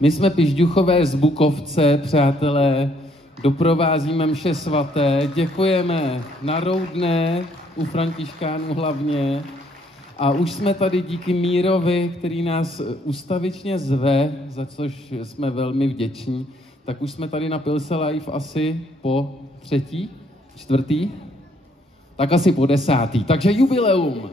My jsme Pižďuchové z Bukovce, přátelé, doprovázíme mše svaté, děkujeme na Roudné, u Františkánů hlavně. A už jsme tady díky Mírovi, který nás ustavičně zve, za což jsme velmi vděční, tak už jsme tady na Pilse Live asi po 3., 4., tak asi po 10. Takže jubileum.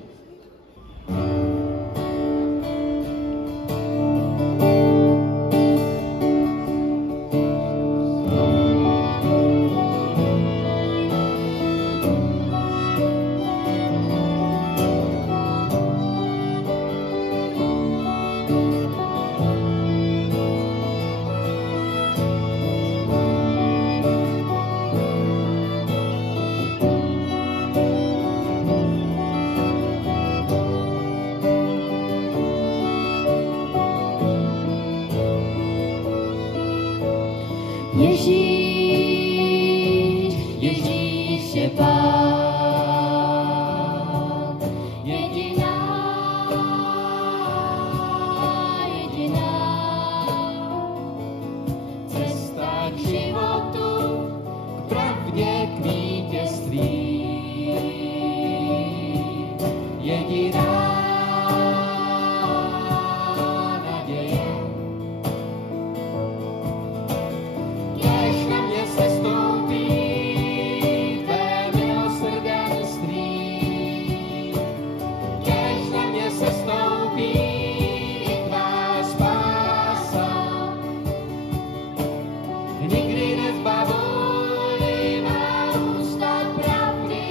Ježíš je Pán, jediná, cesta k životu, pravdě k vítězství. Jediná naděje. Kež na mě sestoupí tvé milosrdenství. Kež na mě sestoupí tvá spása. Nikdy nezbavuj má ústa pravdy.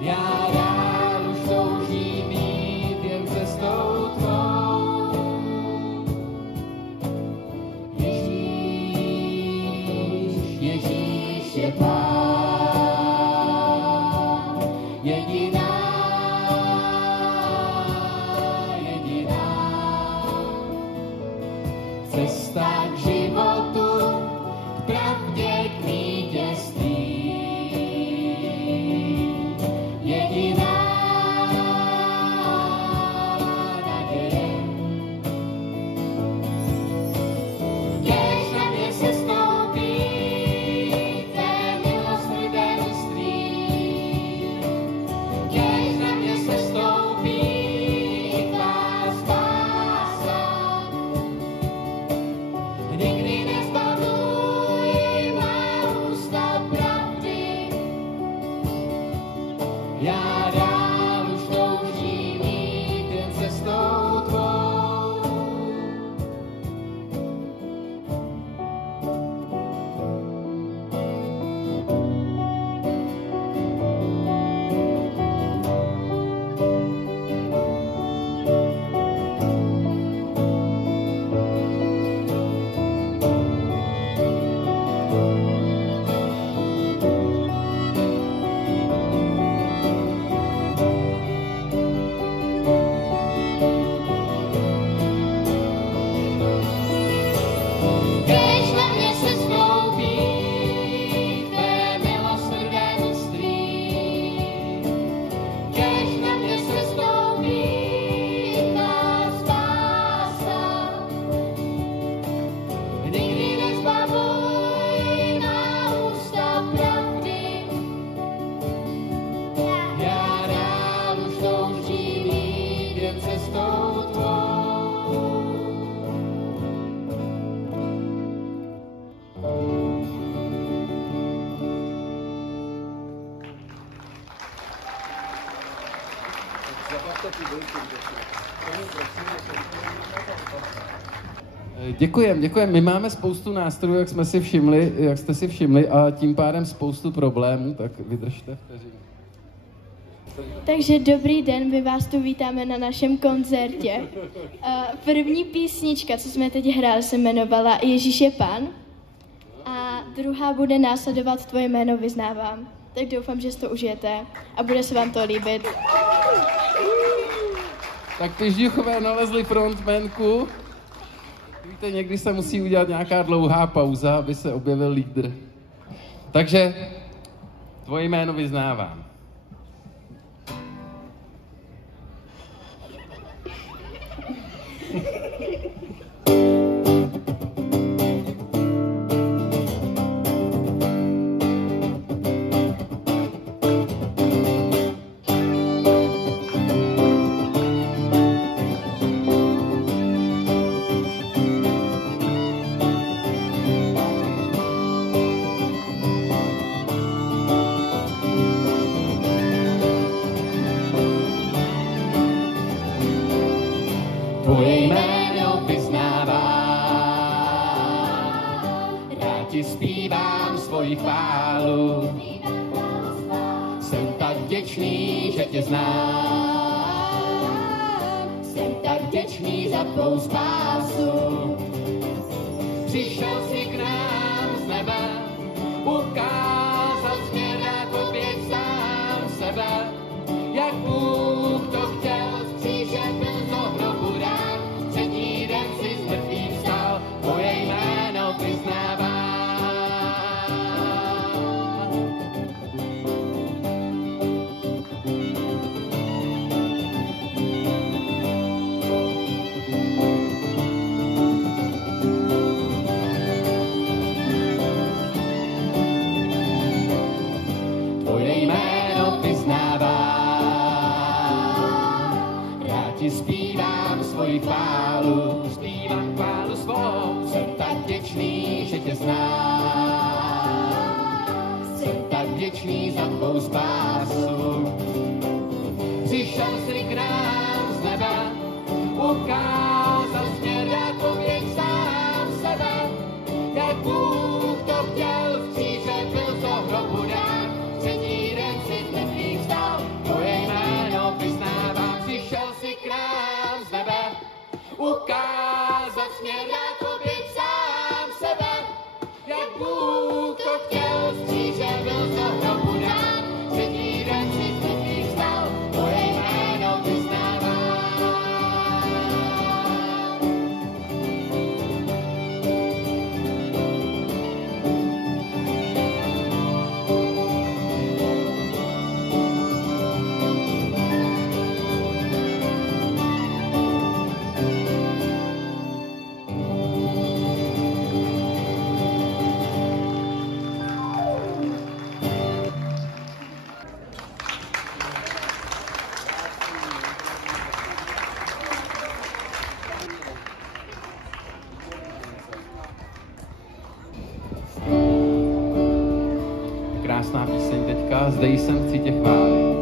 Já rád už toužím jít jen cestou tvou. Ježíš je Pán, jediná, cesta k životu, k pravdě, k vítězství. Jediná naděje. Kež na mě sestoupí tvé milosrdenství. Kež na mě sestoupí tvá spása. Nikdy nezbavuj má ústa pravdy. Já dál už toužím jít jen cestou tvou. Kež na mě sestoupí tvé milosrdenství. Kež na mě sestoupí tvá spása. Nikdy nezbavuj má ústa pravdy. Já rád už toužím jít jen cestou tvou. Děkujem. My máme spoustu nástrojů, jak jste si všimli, a tím pádem spoustu problémů, tak vydržte vteřinu. Takže dobrý den, my vás tu vítáme na našem koncertě. První písnička, co jsme teď hráli, se jmenovala Ježíš je Pán. A druhá bude následovat Tvoje jméno vyznávám. Tak doufám, že si to užijete a bude se vám to líbit. Tak Pižďuchové nalezli frontmanku. Víte, někdy se musí udělat nějaká dlouhá pauza, aby se objevil lídr. Takže Tvoje jméno vyznávám. Tvoje jméno vyznávám, rád ti zpívám svoji chválu. Jsem tak vděčný, že tě znám, jsem tak vděčný za tvou spásu. Přišel jsi k nám z nebe, ukázal směr na tobě sám sebe, jak Bůh to chtěl, z kříže byl do hrobu dán, třetí den si z mrtvých vstal, tvoje jméno vyznávám. Tvoje jméno vyznávám, rád ti zpívám svoji chválu, zpívám chválu svou, jsem tak vděčný, že tě znám, jsem tak vděčný za tvou spásu. Přišel jsi k nám z nebe, ukázal směr na tobě sám sebe, jak Bůh to chtěl, v kříže byl do hrobu dán, třetí den si z mrtvých vstal, tvoje jméno vyznávám. Přišel jsi k nám z nebe, ukázal směr na tobě sám sebe, jak Bůh to chtěl, z kříže byl do hrobu dán, třetí den si z mrtvých vstal, tvoje jméno vyznávám. Krásná píseň teďka, zde jsem, chci tě chválit.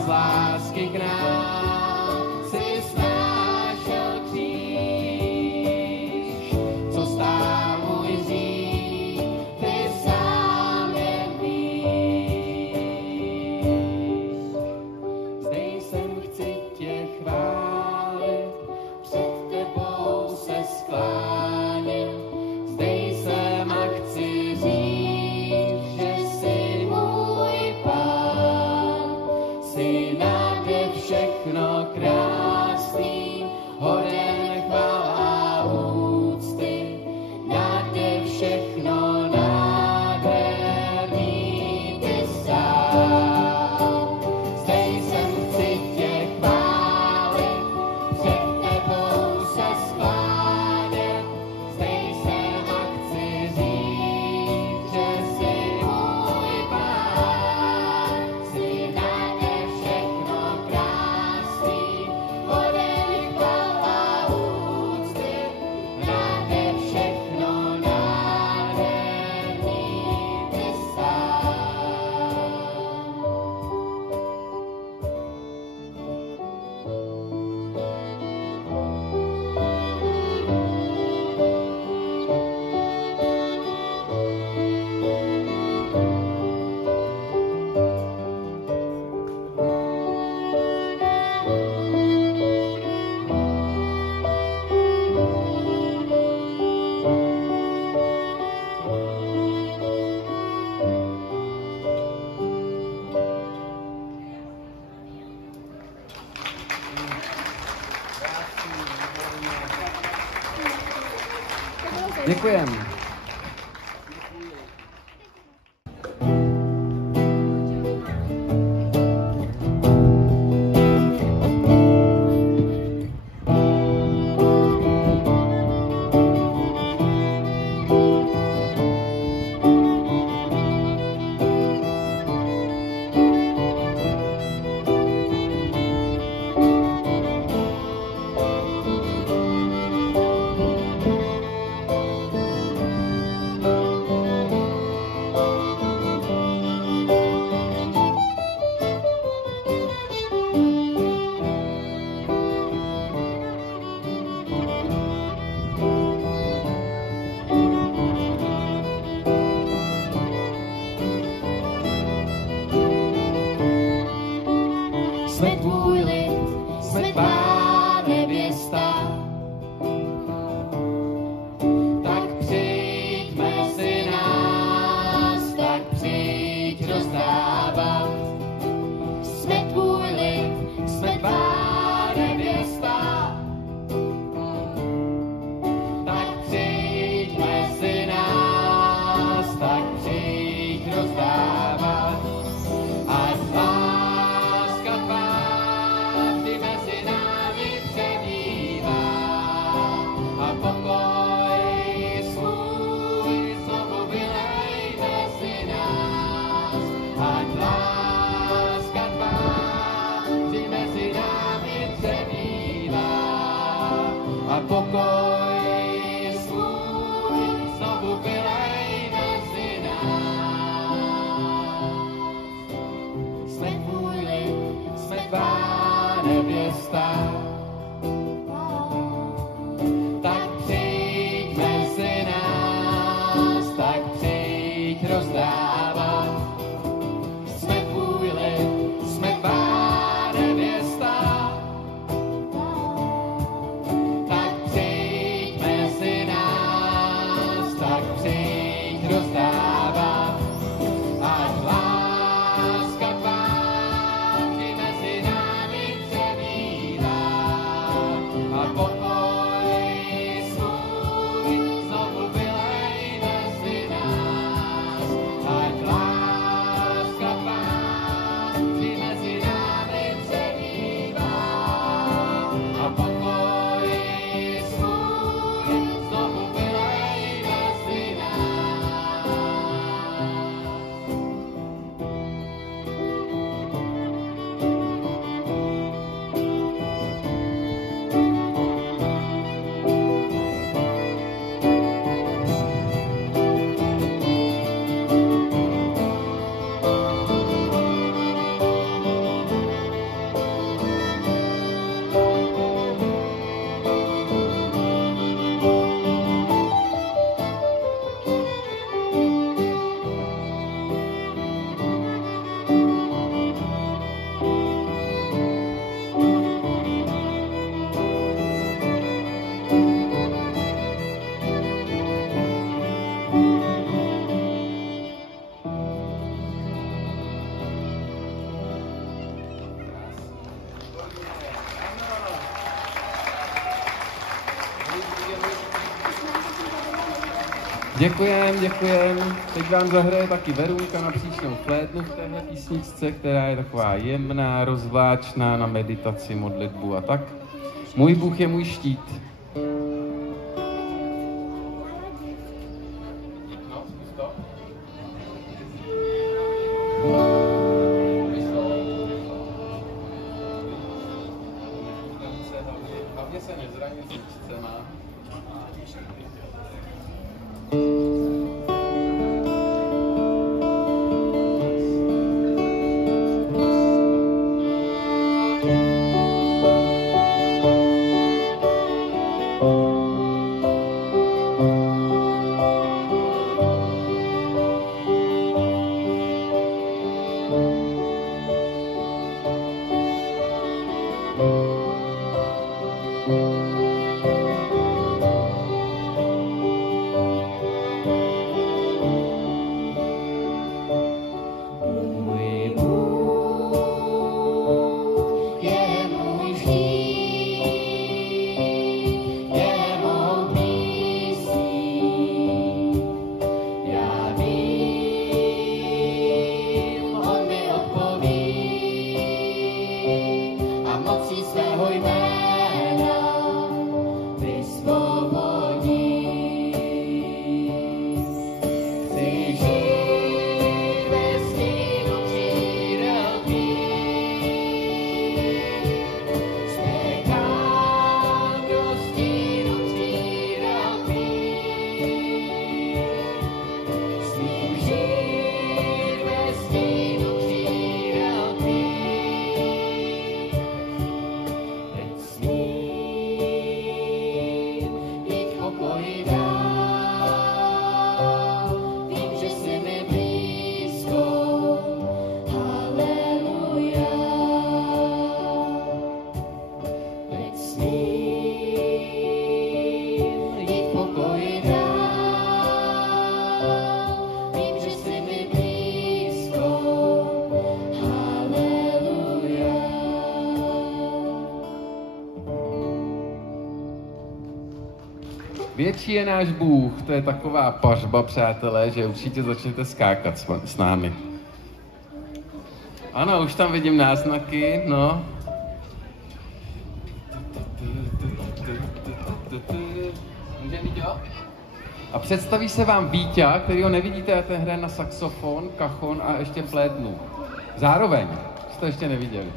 z lásky k nám si snášel kříž, co stál můj hřích, ty sám jen víš. Zde jsem, chci tě chválit, před tebou se skláním, zde jsem a chci říct, že jsi můj Pán, jsi nade všechno krásný, hoden chval a úcty, nade všechno nádherný ty sám. Zde jsem, chci tě chválit, před tebou se sklánět, zde jsem a chci říct, že jsi můj Pán, jsi nade všechno krásný, hoden chval a úcty, nade všechno nádherný ty sám. Děkujeme. Jsme tvůj lid, jsme tvá nevěsta, tak přijď mezi nás, tak přijď rozdávat. Jsme tvůj lid, jsme tvá nevěsta, tak přijď mezi nás, tak přijď rozdávat. Ať láska tvá vždy mezi námi přebývá a pokoj svůj znovu vylej mezi nás. Ať láska tvá vždy mezi námi přebývá a pokoj svůj znovu vylej mezi nás. Jsme tvůj lid, jsme tvá nevěsta, tak přijď mezi nás, tak přijď rozdávat. Jsme tvůj lid, jsme tvá nevěsta, tak přijď mezi nás, tak přijď rozdávat. Ať láska tvá vždy mezi námi přebývá Děkujem. Teď vám zahraje taky Verunka na příčnou flétnu v téhle písničce, která je taková jemná, rozvláčná na meditaci, modlitbu a tak. Můj Bůh je můj štít. No, zkus to. Hlavně se nezraní s ručcema. Větší je náš Bůh, to je taková pařba, přátelé, že určitě začnete skákat s námi. Ano, už tam vidím náznaky, no. Může být, jo? A představí se vám Víťa, kterýho nevidíte, a ten hraje na saxofon, kachon a ještě flétnu. Zároveň, jste to ještě neviděli.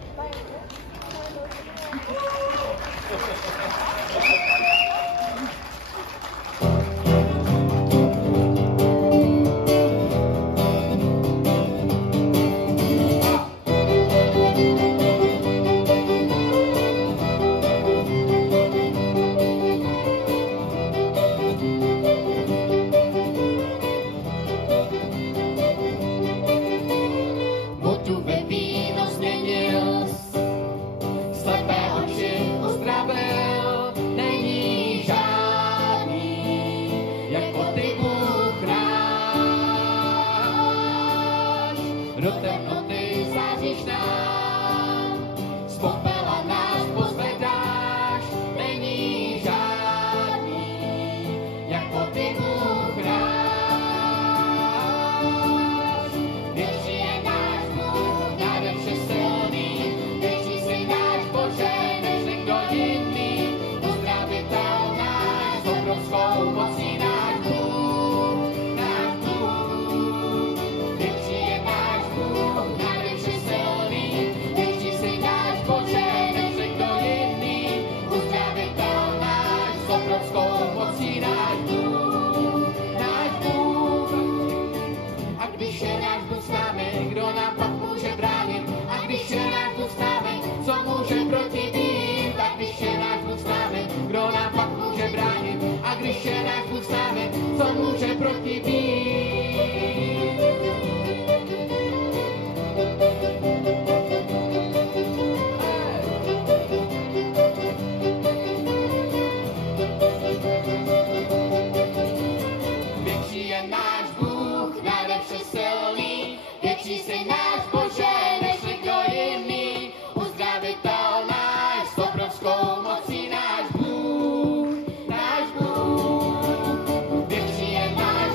Větší je náš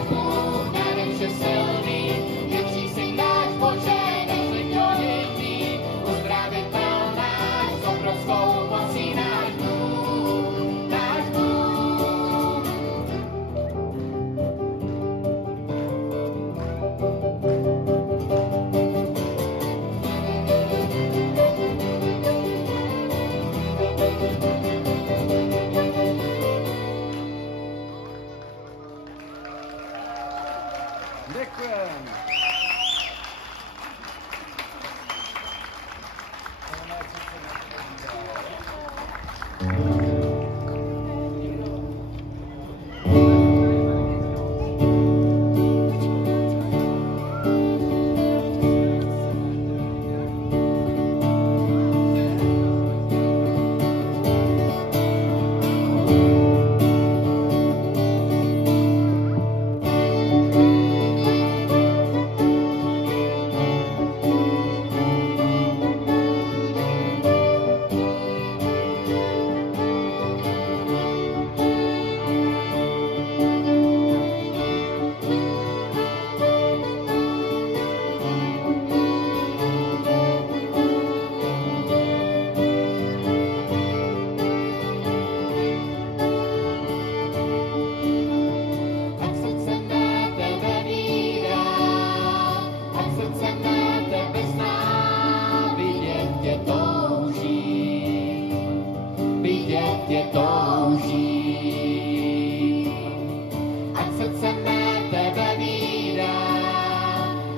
tě touží, vidět tě touží. Ať srdce mé tebe vídá,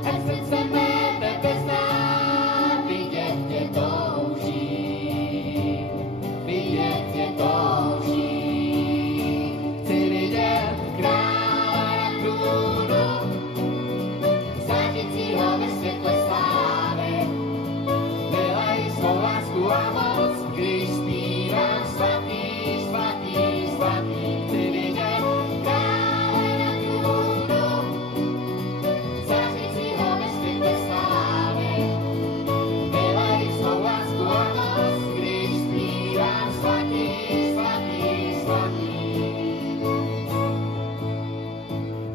ať srdce mé tebe zná, vidět tě touží, vidět tě touží. Chci vidět krále na trůnu, zářícího ve světle slávy. Vylej svou lásku a moc, když zpívám svatý, svatý, svatý. Chci vidět krále na trůnu, zářícího ve světle slávy. Vylej svou lásku a moc, když zpívám svatý, svatý, svatý.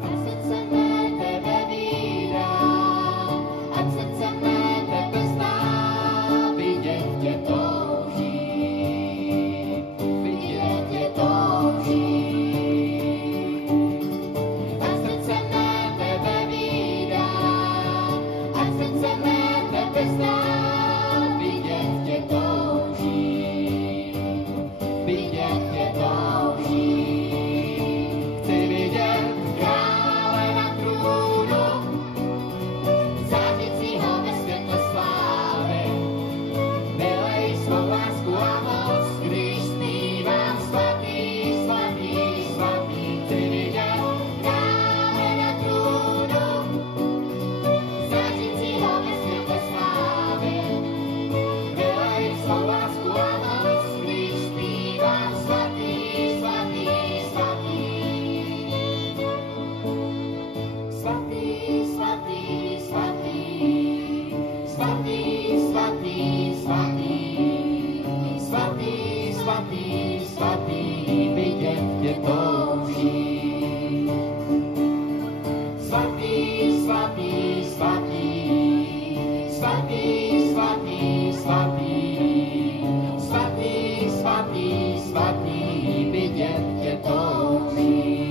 Ať srdce mé tebe vídá, ať srdce mé tebe zná, vidět tě touží, vidět tě touží. Ať srdce mé tebe vídá, ať srdce mé tebe zná, vidět tě touží, vidět tě touží. Chci vidět krále na trůnu, zářícího ve světle slávy. Vylej svou lásku a moc, když zpívám svatý, svatý, svatý. Chci vidět krále na trůnu, zářícího ve světle slávy. Vylej svou lásku a moc, když zpívám svatý, svatý, svatý. Svatý, svatý, svatý, svatý, svatý, svatý, svatý, svatý, svatý, vidět tě touží. Svatý, svatý, svatý, svatý, svatý, svatý, svatý, svatý, svatý, vidět tě touží.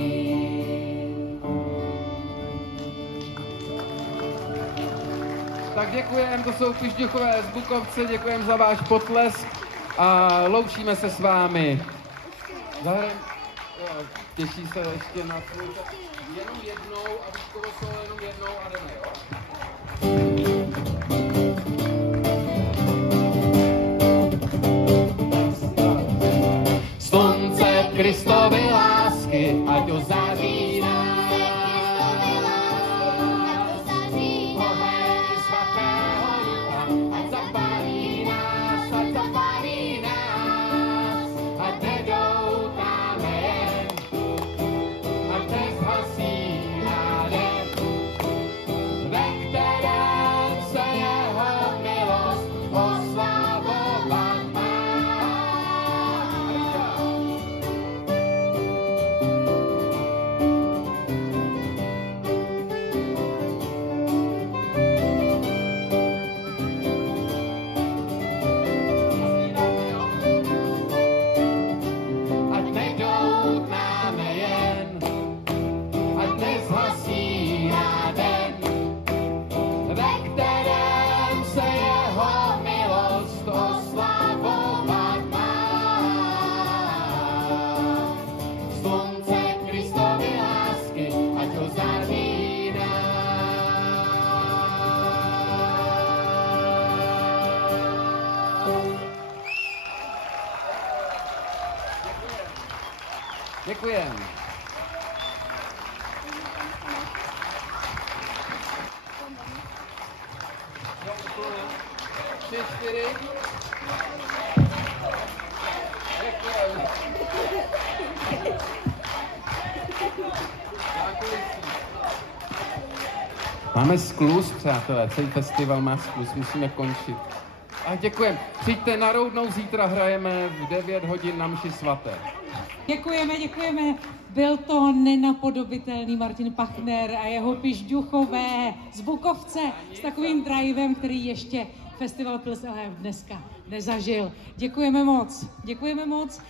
Tak děkujem, to jsou Pižďuchové z Bukovce, děkujem za váš potlesk a loučíme se s vámi. Zahrajeme, těší se ještě na svůj jenom jednou a Víškovo solo jenom jednou a jdeme, jo? Slunce Kristovy lásky, ať ho září nás. Oheň svatého ducha, ať zapálí nás, ať zapálí nás. Ať nedoutáme jen, ať nezhasí nádech, ve kterém se jeho milost oslavovat má. Ať nedoutnáme jen, ať nezhasí nádech, ve kterém se jeho milost oslavovat má. Slunce Kristovy lásky, ať ho září nás. Děkujem. Tři, čtyři. Děkujem. Máme skluz, přátelé, celý festival má skluz, musíme končit. A děkujem. Přijďte na Roudnou, zítra hrajeme v 9 hodin na mši svaté. Děkujeme, děkujeme. Byl to nenapodobitelný Martin Pachner a jeho Pižďuchové z Bukovce s takovým drivem, který ještě Festival Pils dneska nezažil. Děkujeme moc. Děkujeme moc.